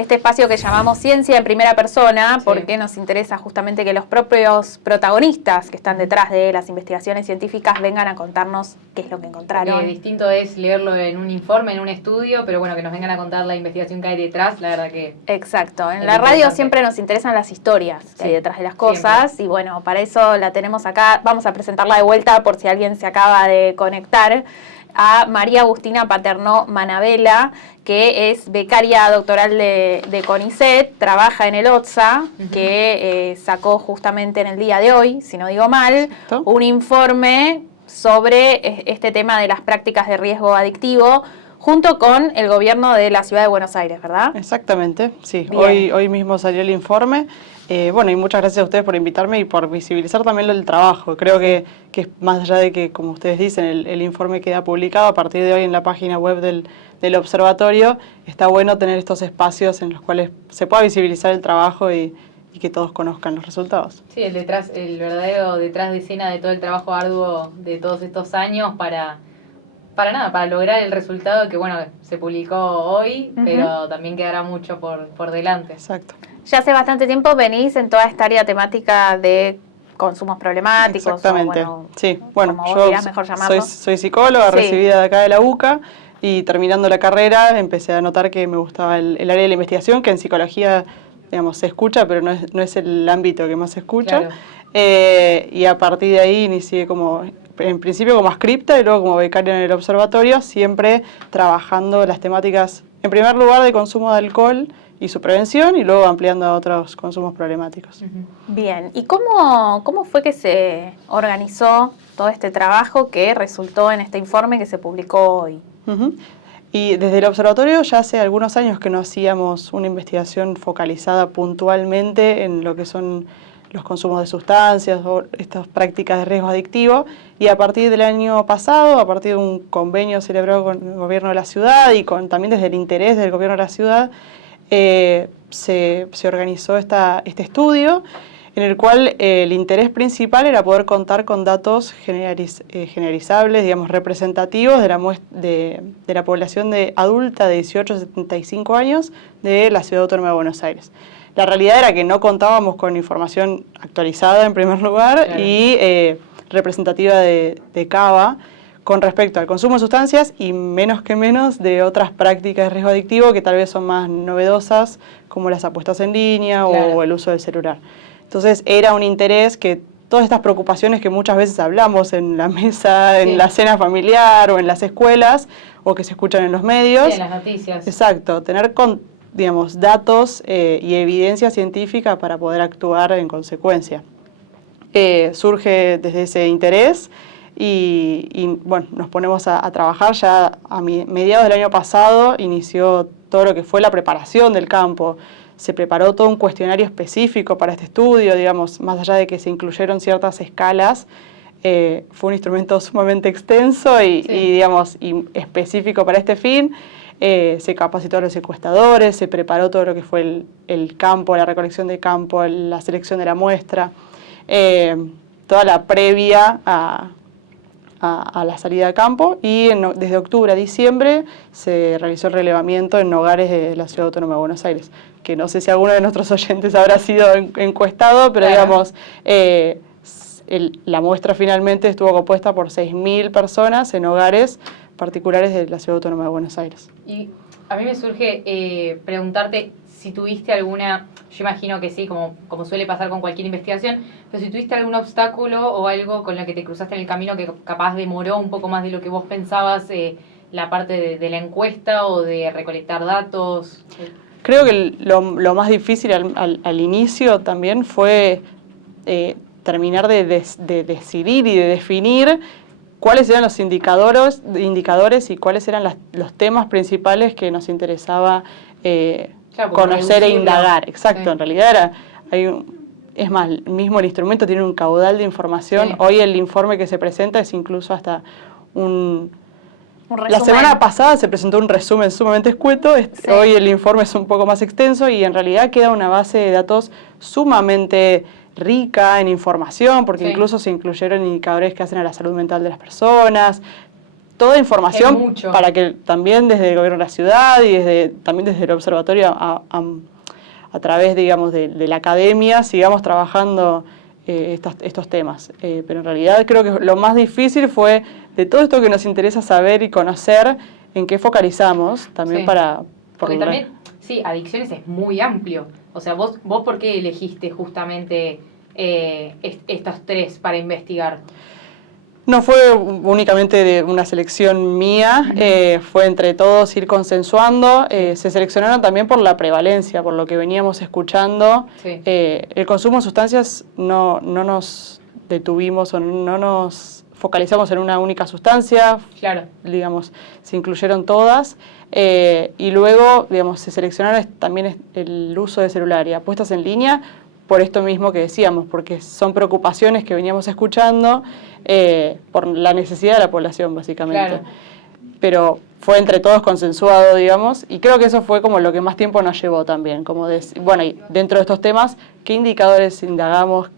este espacio que llamamos Ciencia en Primera Persona, porque nos interesa justamente que los propios protagonistas que están detrás de las investigaciones científicas vengan a contarnos qué es lo que encontraron. Porque distinto es leerlo en un informe, en un estudio, pero bueno, que nos vengan a contar la investigación que hay detrás, la verdad que... Exacto, en la radio siempre nos interesan las historias que hay detrás de las cosas, y bueno, para eso la tenemos acá. Vamos a presentarla de vuelta por si alguien se acaba de conectar, a María Agustina Paternò Manabella, que es becaria doctoral de CONICET, trabaja en el OTSA, que sacó justamente en el día de hoy, si no digo mal, un informe sobre este tema de las prácticas de riesgo adictivo, junto con el gobierno de la Ciudad de Buenos Aires, ¿verdad? Exactamente, sí. Hoy mismo salió el informe. Bueno, y muchas gracias a ustedes por invitarme y por visibilizar también el trabajo. Creo que es más allá de que, como ustedes dicen, el informe queda publicado a partir de hoy en la página web del observatorio. Está bueno tener estos espacios en los cuales se pueda visibilizar el trabajo y que todos conozcan los resultados. Sí, el verdadero detrás de escena de todo el trabajo arduo de todos estos años para lograr el resultado que, bueno, se publicó hoy, pero también quedará mucho por delante. Exacto. Ya hace bastante tiempo venís en toda esta área temática de consumos problemáticos. Exactamente, sí. Bueno, como vos dirás, mejor llamarlo. Soy psicóloga, recibida de acá de la UCA, y terminando la carrera empecé a notar que me gustaba el área de la investigación, que en psicología, digamos, se escucha, pero no es el ámbito que más se escucha. Claro. Y a partir de ahí inicié en principio como ascripta y luego como becaria en el observatorio, siempre trabajando las temáticas, en primer lugar, de consumo de alcohol y su prevención, y luego ampliando a otros consumos problemáticos. Bien, ¿y cómo fue que se organizó todo este trabajo que resultó en este informe que se publicó hoy? Y desde el observatorio ya hace algunos años que no hacíamos una investigación focalizada puntualmente en lo que son los consumos de sustancias o estas prácticas de riesgo adictivo, y a partir del año pasado, a partir de un convenio celebrado con el gobierno de la ciudad y también desde el interés del gobierno de la ciudad, se organizó este estudio, en el cual el interés principal era poder contar con datos generalizables, digamos, representativos de la población adulta de 18 a 75 años de la Ciudad Autónoma de Buenos Aires. La realidad era que no contábamos con información actualizada en primer lugar, y representativa de CABA con respecto al consumo de sustancias, y menos de otras prácticas de riesgo adictivo que tal vez son más novedosas, como las apuestas en línea o el uso del celular. Entonces era un interés que todas estas preocupaciones que muchas veces hablamos en la mesa, en la cena familiar o en las escuelas, o que se escuchan en los medios. Sí, en las noticias. Exacto, tener digamos, datos y evidencia científica para poder actuar en consecuencia. Surge desde ese interés y bueno, nos ponemos a trabajar. Ya a mediados del año pasado inició todo lo que fue la preparación del campo. Se preparó todo un cuestionario específico para este estudio, digamos, más allá de que se incluyeron ciertas escalas. Fue un instrumento sumamente extenso y específico para este fin. Se capacitó a los encuestadores, se preparó todo lo que fue el campo, la recolección de campo, la selección de la muestra, toda la previa a la salida de campo, y desde octubre a diciembre se realizó el relevamiento en hogares de la Ciudad Autónoma de Buenos Aires, que no sé si alguno de nuestros oyentes habrá sido encuestado, pero digamos, la muestra finalmente estuvo compuesta por 6.000 personas en hogares particulares de la Ciudad Autónoma de Buenos Aires. Y a mí me surge preguntarte si tuviste alguna, yo imagino que sí, como suele pasar con cualquier investigación, pero si tuviste algún obstáculo o algo con lo que te cruzaste en el camino que capaz demoró un poco más de lo que vos pensabas, la parte de la encuesta o de recolectar datos. Creo que lo más difícil al inicio también fue terminar de decidir y de definir cuáles eran los indicadores y cuáles eran los temas principales que nos interesaba conocer e indagar. Exacto, en realidad es más, mismo el instrumento tiene un caudal de información. Hoy el informe que se presenta es incluso hasta un resumen. La semana pasada se presentó un resumen sumamente escueto, hoy el informe es un poco más extenso y en realidad queda una base de datos sumamente rica en información, porque incluso se incluyeron indicadores que hacen a la salud mental de las personas, toda información Es mucho. para que también desde el gobierno de la ciudad y también desde el observatorio a través, digamos, de la academia sigamos trabajando estos temas. Pero en realidad creo que lo más difícil fue de todo esto que nos interesa saber y conocer, en qué focalizamos también para... Porque también, sí, adicciones es muy amplio. O sea, vos ¿por qué elegiste justamente estos 3 para investigar? No fue únicamente de una selección mía, fue entre todos ir consensuando. Se seleccionaron también por la prevalencia, por lo que veníamos escuchando. Sí. El consumo de sustancias no nos detuvimos o no nos focalizamos en una única sustancia. Claro. Digamos, se incluyeron todas. Y luego, digamos, se seleccionaron también el uso de celular y apuestas en línea por esto mismo que decíamos, porque son preocupaciones que veníamos escuchando por la necesidad de la población, básicamente. Claro. Pero fue entre todos consensuado, digamos, y creo que eso fue como lo que más tiempo nos llevó también, como bueno, y dentro de estos temas, ¿qué indicadores indagamos?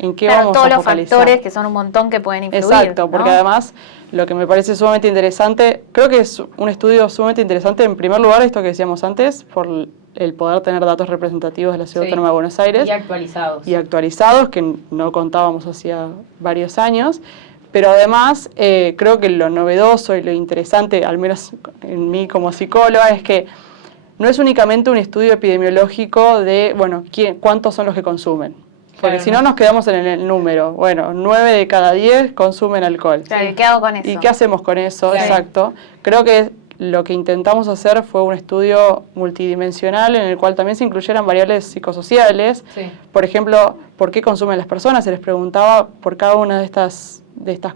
¿En qué vamos a todos los focalizar? factores que son un montón que pueden influir. Exacto, porque ¿no? además lo que me parece sumamente interesante, creo que es un estudio sumamente interesante, en primer lugar, esto que decíamos antes, por el poder tener datos representativos de la Ciudad Autónoma de Buenos Aires. Y actualizados. Y actualizados, que no contábamos hacía varios años. Pero además, creo que lo novedoso y lo interesante, al menos en mí como psicóloga, es que no es únicamente un estudio epidemiológico de, bueno, cuántos son los que consumen. Porque Claro, si no nos quedamos en el número. Bueno, 9 de cada 10 consumen alcohol. Claro, ¿qué hago con eso? ¿Y qué hacemos con eso? Claro. Exacto. Creo que lo que intentamos hacer fue un estudio multidimensional en el cual también se incluyeran variables psicosociales. Sí. Por ejemplo, ¿por qué consumen las personas? Se les preguntaba por cada una de estas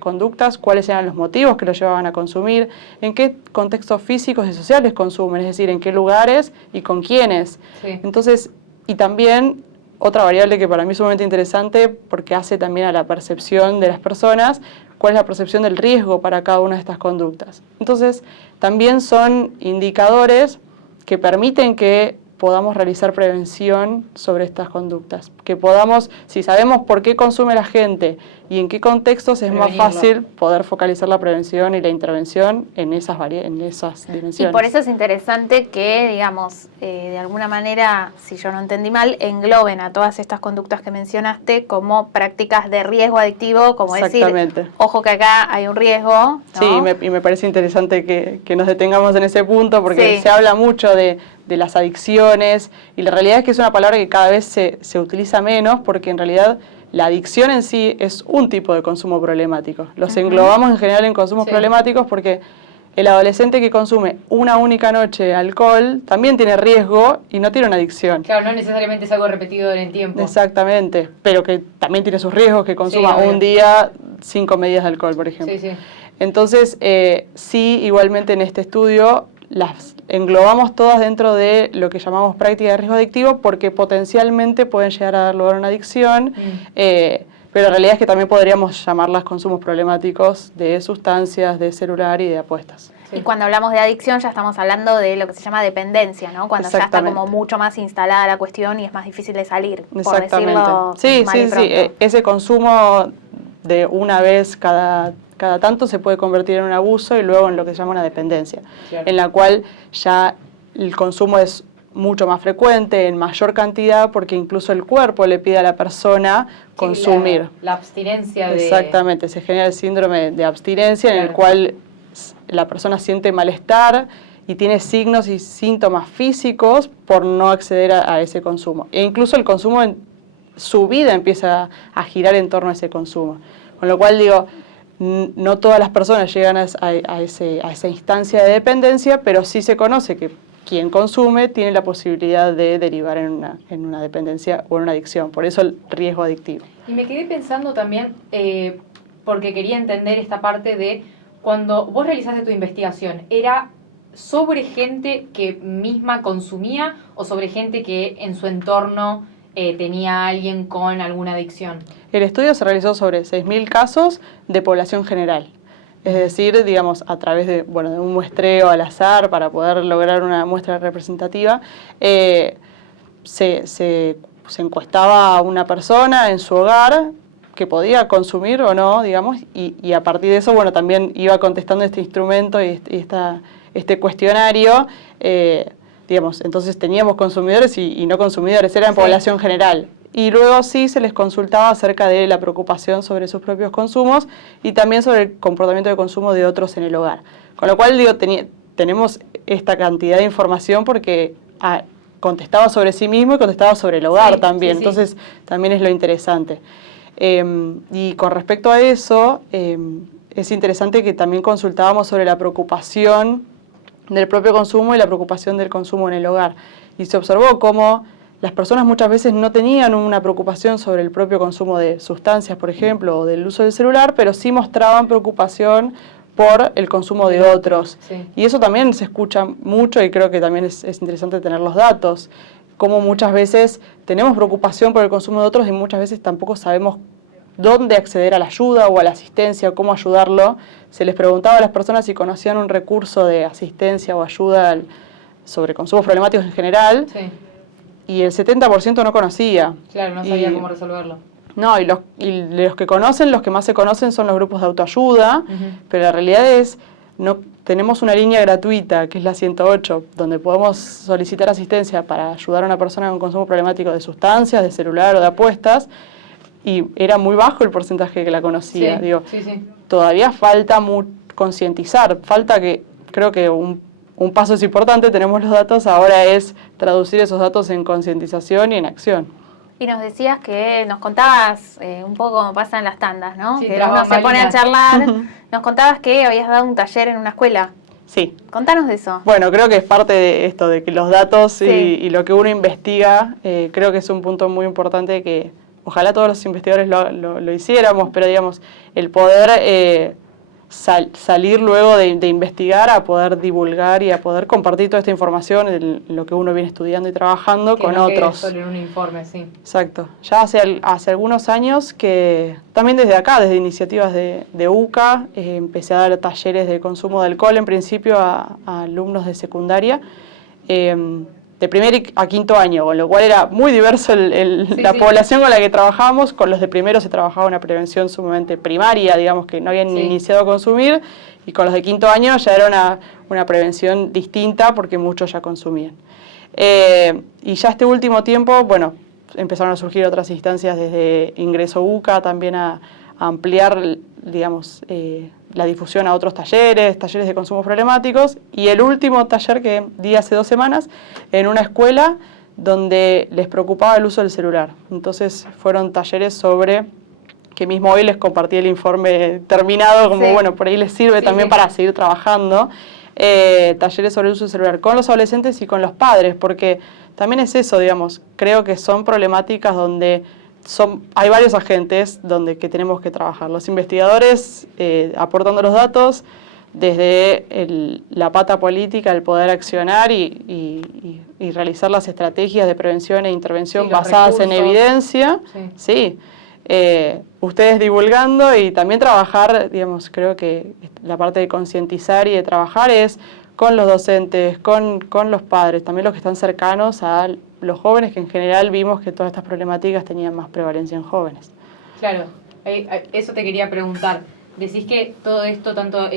conductas cuáles eran los motivos que los llevaban a consumir, en qué contextos físicos y sociales consumen, es decir, en qué lugares y con quiénes. Sí. Entonces, y también otra variable que para mí es sumamente interesante porque hace también a la percepción de las personas, cuál es la percepción del riesgo para cada una de estas conductas. Entonces, también son indicadores que permiten que podamos realizar prevención sobre estas conductas. Que podamos, si sabemos por qué consume la gente y en qué contextos, es más fácil poder focalizar la prevención y la intervención en esas dimensiones. Y por eso es interesante que, digamos, de alguna manera, si yo no entendí mal, engloben a todas estas conductas que mencionaste como prácticas de riesgo adictivo, como decir, ojo que acá hay un riesgo, ¿no? Sí, y me parece interesante que nos detengamos en ese punto porque se habla mucho de las adicciones y la realidad es que es una palabra que cada vez se utiliza menos porque en realidad la adicción en sí es un tipo de consumo problemático. Los englobamos en general en consumos problemáticos porque el adolescente que consume una única noche alcohol también tiene riesgo y no tiene una adicción. Claro, no necesariamente es algo repetido en el tiempo. Exactamente, pero que también tiene sus riesgos, que consuma un día 5 medidas de alcohol, por ejemplo. Sí, sí. Entonces, sí, igualmente en este estudio las englobamos todas dentro de lo que llamamos práctica de riesgo adictivo porque potencialmente pueden llegar a dar lugar a una adicción, pero la realidad es que también podríamos llamarlas consumos problemáticos de sustancias, de celular y de apuestas. Y cuando hablamos de adicción ya estamos hablando de lo que se llama dependencia, ¿no? Cuando ya está como mucho más instalada la cuestión y es más difícil de salir, por decirlo sí, mal y pronto. sí, ese consumo de una vez cada tanto se puede convertir en un abuso y luego en lo que se llama una dependencia, en la cual ya el consumo es mucho más frecuente, en mayor cantidad, porque incluso el cuerpo le pide a la persona consumir. La abstinencia de... Exactamente, se genera el síndrome de abstinencia en el cual la persona siente malestar y tiene signos y síntomas físicos por no acceder a ese consumo. E incluso el consumo en su vida empieza a girar en torno a ese consumo. Con lo cual digo, no todas las personas llegan a esa instancia de dependencia, pero sí se conoce que quien consume tiene la posibilidad de derivar en una dependencia o en una adicción. Por eso el riesgo adictivo. Y me quedé pensando también, porque quería entender esta parte de cuando vos realizaste tu investigación, ¿era sobre gente que misma consumía o sobre gente que en su entorno tenía a alguien con alguna adicción? El estudio se realizó sobre 6.000 casos de población general. Es decir, digamos, a través de un muestreo al azar para poder lograr una muestra representativa, se encuestaba a una persona en su hogar que podía consumir o no, digamos, y a partir de eso, bueno, también iba contestando este instrumento y este cuestionario, digamos, entonces teníamos consumidores y no consumidores, era en población general. Y luego sí se les consultaba acerca de la preocupación sobre sus propios consumos y también sobre el comportamiento de consumo de otros en el hogar. Con lo cual, digo, tenemos esta cantidad de información porque contestaba sobre sí mismo y contestaba sobre el hogar también, entonces también es lo interesante. Y con respecto a eso, es interesante que también consultábamos sobre la preocupación del propio consumo y la preocupación del consumo en el hogar. Y se observó cómo las personas muchas veces no tenían una preocupación sobre el propio consumo de sustancias, por ejemplo, o del uso del celular, pero sí mostraban preocupación por el consumo de otros. Sí. Y eso también se escucha mucho y creo que también es interesante tener los datos. Como muchas veces tenemos preocupación por el consumo de otros y muchas veces tampoco sabemos dónde acceder a la ayuda o a la asistencia o cómo ayudarlo. Se les preguntaba a las personas si conocían un recurso de asistencia o ayuda sobre consumos problemáticos en general, y el 70% no conocía. Claro, no sabía cómo resolverlo. No, y los que conocen, los que más se conocen son los grupos de autoayuda, pero la realidad es, no tenemos una línea gratuita, que es la 108, donde podemos solicitar asistencia para ayudar a una persona con consumo problemático de sustancias, de celular o de apuestas, y era muy bajo el porcentaje que la conocía. Digo, todavía falta concientizar, falta que, creo que un paso es importante, tenemos los datos, ahora es traducir esos datos en concientización y en acción. Y nos decías que nos contabas un poco cómo pasa en las tandas, ¿no? Sí, que uno se pone a charlar. Nos contabas que habías dado un taller en una escuela. Sí. Contanos de eso. Bueno, creo que es parte de esto, de que los datos y lo que uno investiga, creo que es un punto muy importante que ojalá todos los investigadores lo hiciéramos, pero digamos, el poder salir luego de investigar a poder divulgar y a poder compartir toda esta información en lo que uno viene estudiando y trabajando con otros. Solo en un informe, sí. Exacto. Ya hace algunos años que también desde acá, desde iniciativas de UCA, empecé a dar talleres de consumo de alcohol en principio a alumnos de secundaria, de primer a quinto año, con lo cual era muy diverso la población con la que trabajábamos. Con los de primero se trabajaba una prevención sumamente primaria, digamos que no habían iniciado a consumir, y con los de quinto año ya era una prevención distinta porque muchos ya consumían. Y ya este último tiempo, bueno, empezaron a surgir otras instancias desde ingreso UCA también a ampliar, digamos, la difusión a otros talleres de consumos problemáticos, y el último taller que di hace 2 semanas en una escuela donde les preocupaba el uso del celular. Entonces fueron talleres sobre, que mismo hoy les compartí el informe terminado, como bueno, por ahí les sirve también para seguir trabajando, talleres sobre el uso del celular con los adolescentes y con los padres, porque también es eso, digamos, creo que son problemáticas donde hay varios agentes que tenemos que trabajar. Los investigadores aportando los datos, desde la pata política, el poder accionar y realizar las estrategias de prevención e intervención basadas en evidencia. Ustedes divulgando y también trabajar, digamos, creo que la parte de concientizar y de trabajar es con los docentes, con los padres, también los que están cercanos a los jóvenes, que en general vimos que todas estas problemáticas tenían más prevalencia en jóvenes. Claro, eso te quería preguntar. Decís que todo esto, tanto,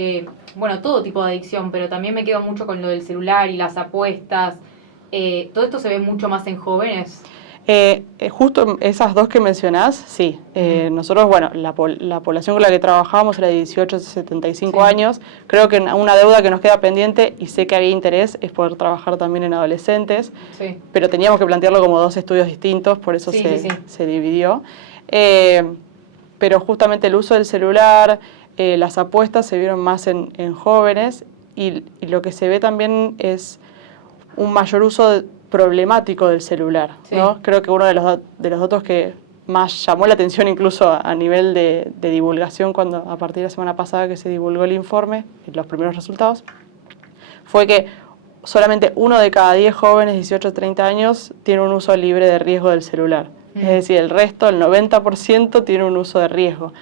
todo tipo de adicción, pero también me quedo mucho con lo del celular y las apuestas. ¿Todo esto se ve mucho más en jóvenes? Justo esas dos que mencionás, sí. Nosotros, bueno, la población con la que trabajábamos era de 18 a 75 años. Creo que una deuda que nos queda pendiente, y sé que había interés, es poder trabajar también en adolescentes, pero teníamos que plantearlo como 2 estudios distintos, por eso se dividió. Pero justamente el uso del celular, las apuestas se vieron más en jóvenes, y lo que se ve también es un mayor uso problemático del celular, ¿no? Creo que uno de los datos que más llamó la atención incluso a nivel de divulgación, cuando a partir de la semana pasada que se divulgó el informe, los primeros resultados, fue que solamente 1 de cada 10 jóvenes 18 a 30 años tiene un uso libre de riesgo del celular. Es decir, el resto, el 90%, tiene un uso de riesgo.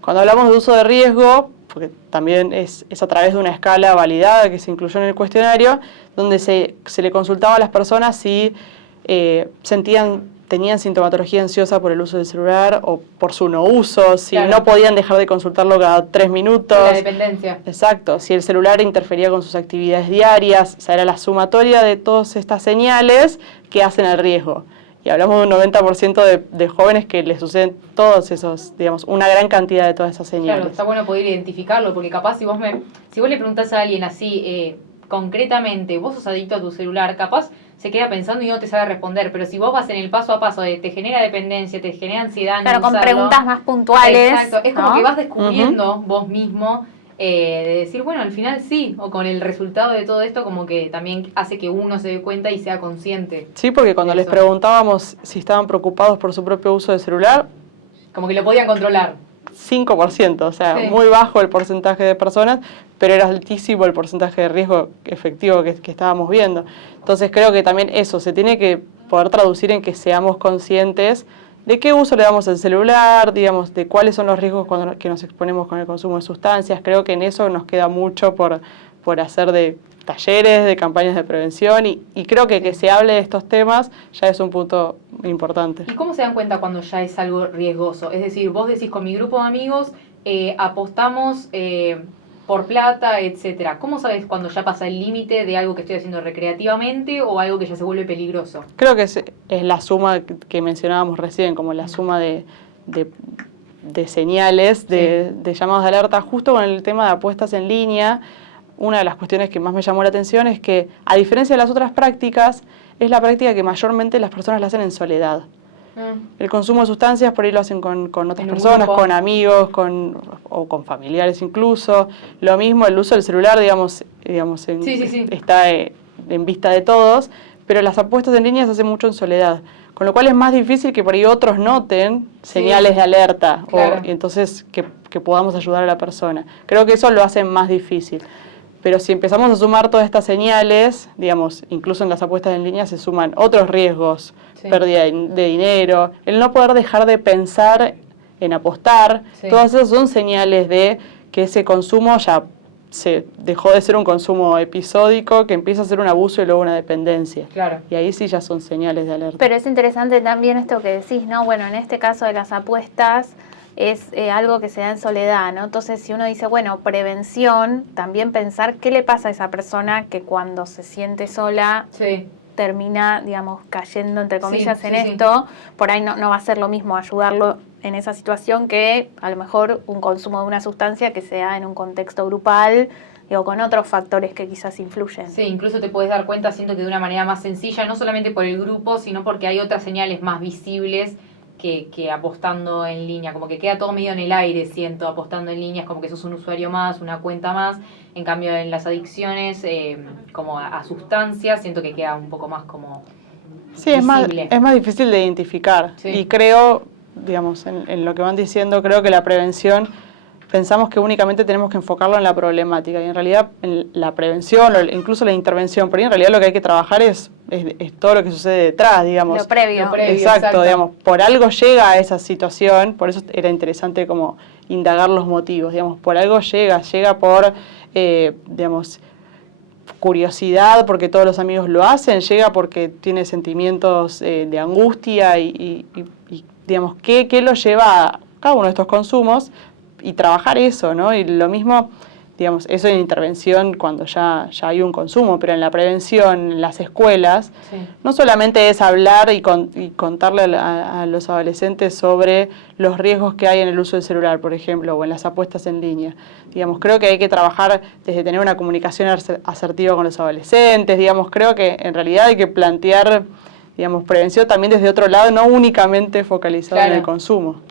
Cuando hablamos de uso de riesgo, porque también es a través de una escala validada que se incluyó en el cuestionario, donde se le consultaba a las personas si tenían tenían sintomatología ansiosa por el uso del celular o por su no uso, si Claro. no podían dejar de consultarlo cada 3 minutos. La dependencia. Exacto, si el celular interfería con sus actividades diarias, o sea, era la sumatoria de todas estas señales que hacen al riesgo. Y hablamos de un 90% de jóvenes que les suceden todos esos, digamos, una gran cantidad de todas esas señales. Claro, está bueno poder identificarlo, porque capaz si vos le preguntás a alguien así, concretamente, vos sos adicto a tu celular, capaz se queda pensando y no te sabe responder, pero si vos vas en el paso a paso de te genera dependencia, te genera ansiedad, Claro, no con usarlo, preguntas más puntuales. exacto, es como ¿no? que vas descubriendo vos mismo, de decir, bueno, al final sí, o con el resultado de todo esto como que también hace que uno se dé cuenta y sea consciente. Sí, porque cuando les Eso. preguntábamos si estaban preocupados por su propio uso de celular, Como que lo podían controlar. 5%, o sea, Sí. muy bajo el porcentaje de personas, pero era altísimo el porcentaje de riesgo efectivo que estábamos viendo. Entonces creo que también eso se tiene que poder traducir en que seamos conscientes de qué uso le damos al celular, digamos, de cuáles son los riesgos que nos exponemos con el consumo de sustancias. Creo que en eso nos queda mucho por hacer de talleres, de campañas de prevención y creo que se hable de estos temas ya es un punto importante. ¿Y cómo se dan cuenta cuando ya es algo riesgoso? Es decir, vos decís con mi grupo de amigos, apostamos por plata, etcétera. ¿Cómo sabes cuando ya pasa el límite de algo que estoy haciendo recreativamente o algo que ya se vuelve peligroso? Creo que es la suma que mencionábamos recién, como la suma de señales, de llamados de alerta, justo con el tema de apuestas en línea. Una de las cuestiones que más me llamó la atención es que, a diferencia de las otras prácticas, es la práctica que mayormente las personas la hacen en soledad. El consumo de sustancias por ahí lo hacen con otras En un personas, grupo. con amigos, o con familiares incluso. Lo mismo el uso del celular, digamos Sí. está en vista de todos, pero las apuestas en línea se hacen mucho en soledad. Con lo cual es más difícil que por ahí otros noten señales de alerta Claro. y entonces que podamos ayudar a la persona. Creo que eso lo hace más difícil. Pero si empezamos a sumar todas estas señales, digamos, incluso en las apuestas en línea se suman otros riesgos, Sí. pérdida de dinero, el no poder dejar de pensar en apostar, Sí. todas esas son señales de que ese consumo ya se dejó de ser un consumo episódico, que empieza a ser un abuso y luego una dependencia. Claro. Y ahí sí ya son señales de alerta. Pero es interesante también esto que decís, ¿no? Bueno, en este caso de las apuestas es algo que se da en soledad, ¿no? Entonces, si uno dice, bueno, prevención, también pensar qué le pasa a esa persona que cuando se siente sola Sí. termina, digamos, cayendo, entre comillas, Sí, en sí. esto. Por ahí no va a ser lo mismo ayudarlo en esa situación que a lo mejor un consumo de una sustancia que se da en un contexto grupal, digo, con otros factores que quizás influyen. Sí, incluso te puedes dar cuenta, siento que de una manera más sencilla, no solamente por el grupo, sino porque hay otras señales más visibles que apostando en línea, como que queda todo medio en el aire, siento, apostando en línea, es como que sos un usuario más, una cuenta más, en cambio en las adicciones, como a sustancias, siento que queda un poco más como Sí, es más visible. difícil de identificar. Sí. Y creo, digamos, en lo que van diciendo, creo que la prevención, pensamos que únicamente tenemos que enfocarlo en la problemática. Y en realidad, en la prevención o incluso la intervención, pero en realidad lo que hay que trabajar es todo lo que sucede detrás, digamos. Lo previo. Lo previo. Exacto, exacto. digamos, por algo llega a esa situación, por eso era interesante como indagar los motivos, digamos, por algo llega por, digamos, curiosidad porque todos los amigos lo hacen, llega porque tiene sentimientos de angustia y digamos, ¿qué lo lleva a cada uno de estos consumos? Y trabajar eso, ¿no? Y lo mismo, digamos, eso en intervención cuando ya hay un consumo, pero en la prevención, en las escuelas, Sí. no solamente es hablar y contarle a los adolescentes sobre los riesgos que hay en el uso del celular, por ejemplo, o en las apuestas en línea. Digamos, creo que hay que trabajar desde tener una comunicación asertiva con los adolescentes, digamos, creo que en realidad hay que plantear, digamos, prevención también desde otro lado, no únicamente focalizado en Claro. el consumo.